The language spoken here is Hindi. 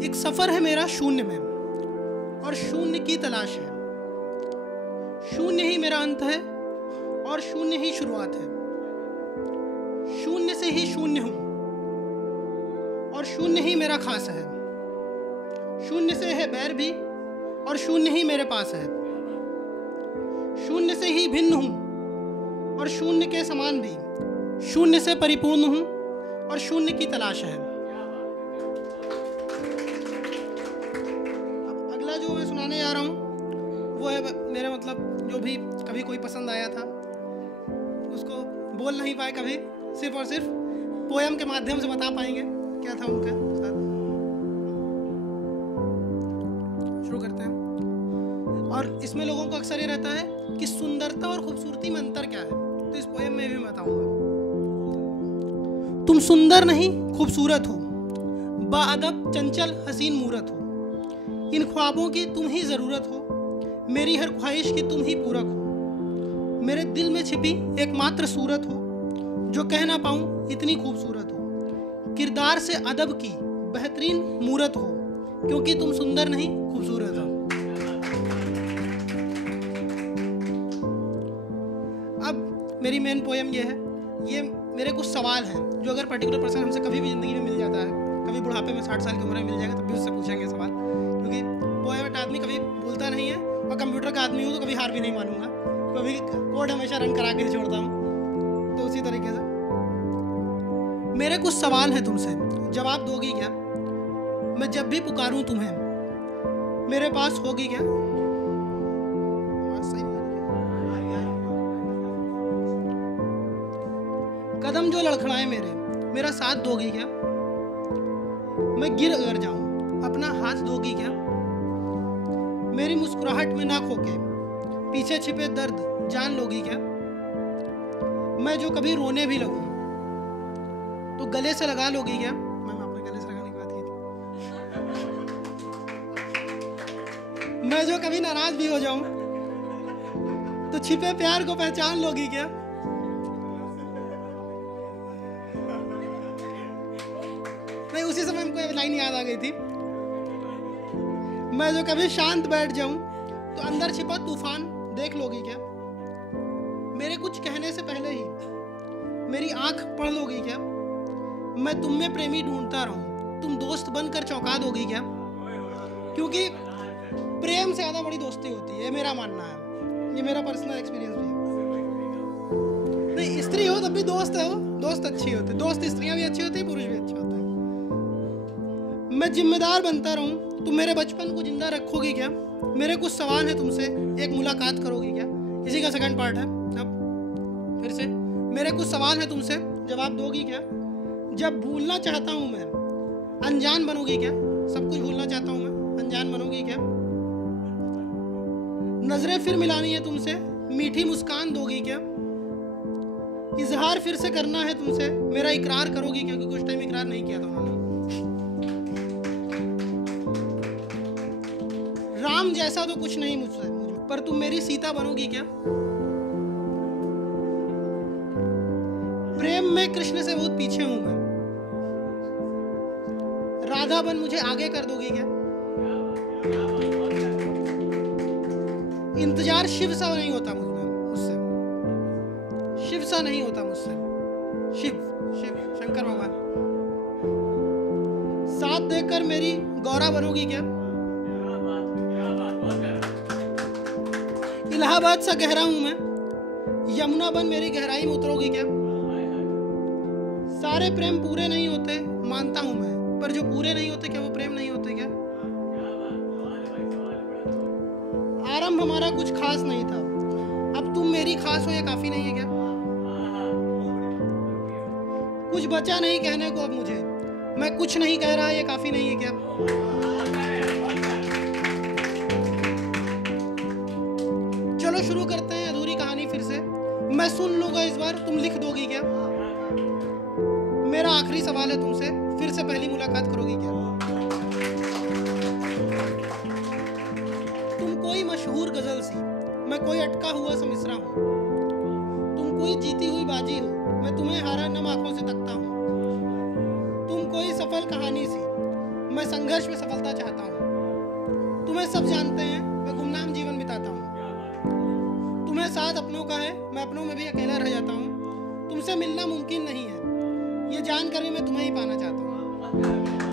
एक सफर है मेरा शून्य में और शून्य की तलाश है। शून्य ही मेरा अंत है और शून्य ही शुरुआत है। शून्य से ही शून्य हूं और शून्य ही मेरा खास है। शून्य से है बैर भी और शून्य ही मेरे पास है। शून्य से ही भिन्न हूं और शून्य के समान भी। शून्य से परिपूर्ण हूं और शून्य की तलाश है। अब अगला जो मैं सुनाने जा रहा हूं वो है मेरा मतलब जो भी कभी कोई पसंद आया था उसको बोल नहीं पाए, कभी सिर्फ और सिर्फ पोयम के माध्यम से बता पाएंगे क्या था उनका साथ। शुरू करते हैं। और इसमें लोगों को अक्सर ये रहता है कि सुंदरता और खूबसूरती में अंतर क्या है, तो इस पोयम में भी मैं बताऊंगा। तुम सुंदर नहीं खूबसूरत हो, बाअदब चंचल हसीन मूरत हो। इन ख्वाबों की तुम ही ज़रूरत हो, मेरी हर ख्वाहिश की तुम ही पूरक हो। मेरे दिल में छिपी एकमात्र सूरत हो, जो कह ना पाऊँ इतनी खूबसूरत हो। किरदार से अदब की बेहतरीन मूरत हो, क्योंकि तुम सुंदर नहीं खूबसूरत हो। अब मेरी मेन पोयम ये है। ये मेरे कुछ सवाल हैं जो अगर पर्टिकुलर पर्सन हमसे कभी भी ज़िंदगी में मिल जाता है, कभी बुढ़ापे में 60 साल की उम्र में मिल जाएगा, तब भी उससे पूछेंगे सवाल, क्योंकि पोएट आदमी कभी भूलता नहीं है और कंप्यूटर का आदमी हूँ तो कभी हार भी नहीं मानूंगा। कभी कोड हमेशा रन करा के छोड़ता हूँ। तो उसी तरीके से मेरे कुछ सवाल हैं तुमसे, जवाब दोगी क्या? मैं जब भी पुकारूं तुम्हें मेरे पास होगी क्या? कदम जो लड़खड़ाए मेरा साथ दोगी क्या? मैं गिर अगर जाऊं अपना हाथ दोगी क्या? मेरी मुस्कुराहट में ना खोके पीछे छिपे दर्द जान लोगी क्या? मैं जो कभी रोने भी लगूं तो गले से लगा लोगी क्या? मैम आपने गले से लगाने की बात की थी। मैं जो कभी नाराज भी हो जाऊं तो छिपे प्यार को पहचान लोगी क्या? नहीं, उसी समय हमको एक लाइन याद आ गई थी। मैं जो कभी शांत बैठ जाऊं तो अंदर छिपा तूफान देख लोगी क्या? मेरे कुछ कहने से पहले ही मेरी आंख पढ़ लोगी क्या? मैं तुम में प्रेमी ढूंढता रहूं, तुम दोस्त बनकर चौंका दोगी क्या? क्योंकि प्रेम से ज्यादा बड़ी दोस्ती होती है, मेरा मानना है। ये मेरा पर्सनल एक्सपीरियंस भी है। नहीं, स्त्री हो तब भी दोस्त है, वो दोस्त अच्छी होती है। दोस्त स्त्रियां भी अच्छी होती है, पुरुष भी अच्छे होते हैं। मैं जिम्मेदार बनता रहूं, तुम मेरे बचपन को जिंदा रखोगी क्या? मेरे कुछ सवाल है तुमसे, एक मुलाकात करोगी क्या? इसी का सेकंड पार्ट है। अब फिर से मेरे कुछ सवाल है तुमसे, जवाब दोगी क्या? जब भूलना चाहता हूं मैं अनजान बनोगी क्या? सब कुछ भूलना चाहता हूं मैं, अनजान बनोगी क्या? नजरें फिर मिलानी है तुमसे, मीठी मुस्कान दोगी क्या? इजहार फिर से करना है तुमसे, मेरा इकरार करोगी क्या? क्योंकि कुछ टाइम इकरार नहीं किया था उन्होंने। राम जैसा तो कुछ नहीं मुझसे, पर तुम मेरी सीता बनोगी क्या? प्रेम में कृष्ण से बहुत पीछे हूं मैं, राधा बन मुझे आगे कर दोगी क्या? इंतजार शिव सा नहीं होता मुझसे, शिव सा नहीं होता मुझसे। शिव शिव शंकर भगवान। साथ देकर मेरी गौरा बनोगी क्या? इलाहाबाद सा गहरा हूं मैं, यमुना बन मेरी गहराई में उतरोगी क्या? सारे प्रेम पूरे नहीं होते मानता हूं मैं, पर जो पूरे नहीं होते क्या वो प्रेम नहीं होते क्या? आरंभ हमारा कुछ खास नहीं था, अब तुम मेरी खास हो ये काफी नहीं है क्या? कुछ बचा नहीं कहने को अब मुझे, मैं कुछ नहीं कह रहा ये काफी नहीं है क्या? चलो शुरू करते हैं अधूरी कहानी फिर से। मैं सुन लूंगा इस बार, तुम लिख दोगी क्या? मेरा आखिरी सवाल है तुमसे, फिर से पहली मुलाकात करोगी क्या? तुम कोई मशहूर गजल सी, मैं कोई अटका हुआ सा मिसरा हूँ। तुम कोई जीती हुई बाजी हो, मैं तुम्हें हारा नम आंखों से तकता हूँ। तुम कोई सफल कहानी सी, मैं संघर्ष में सफलता चाहता हूँ। तुम्हें सब जानते हैं, मैं गुमनाम जीवन बिताता हूँ। तुम्हें साथ अपनों का है, मैं अपनों में भी अकेला रह जाता हूँ। तुमसे मिलना मुमकिन नहीं है, ये जानकर भी मैं तुम्हें ही पाना चाहता हूँ।